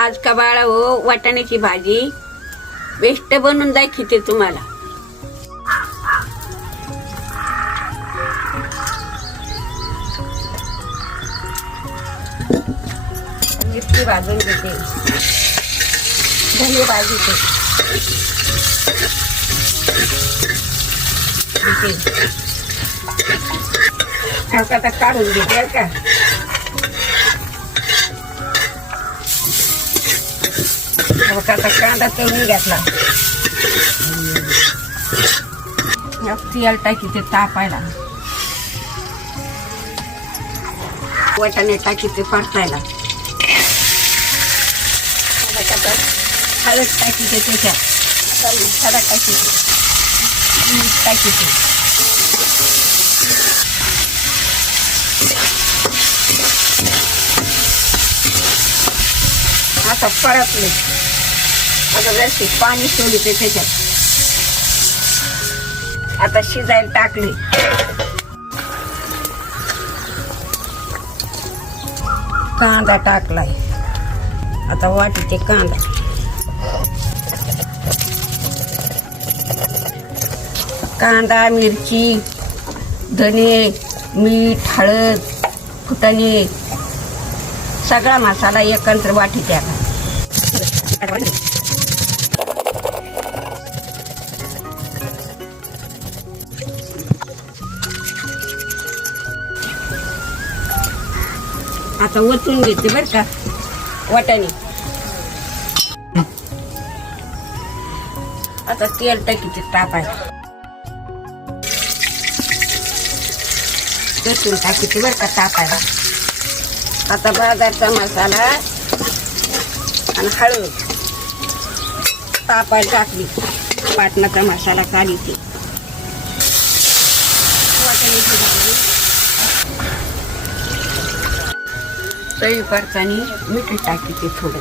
आज का बाळा हो वाटाण्याची भाजी बेस्ट बनवून दाखवते तुम्हाला. मिरची भाजून घेते, धने भाजते, आता काढून घेते का. आता कांदा तळून घेतला, तेल टाकी ते तापायला, वाटाणे टाकी ते परतायला, हळद टाकी ते त्याच्यात मसाला टाकी मीठ टाकी ते आता परतले. आता जशी पाणी सोडते त्याच्यात, आता शिजायला टाकले. कांदा टाकलाय, आता वाटीते कांदा, कांदा मिरची धने मीठ हळद फुटाणे सगळा मसाला एकत्र वाटीते. आता ओतून घेते बर का वाटाणे. आता तेल टाकीचे तापायला, लसूण टाकीचे बर का तापायला. आता बाजारचा मसाला आणि हळद तापायला टाकली, पाटणाचा मसाला काढीते. वाटाण्याची भाजी तळी करताना मीठ टाकीते थोडं.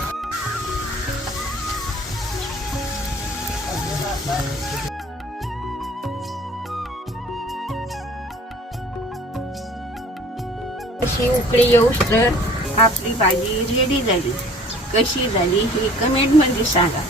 अशी उकळी येऊस तर आपली भाजी रेडी झाली. कशी झाली हे कमेंट मध्ये सांगा.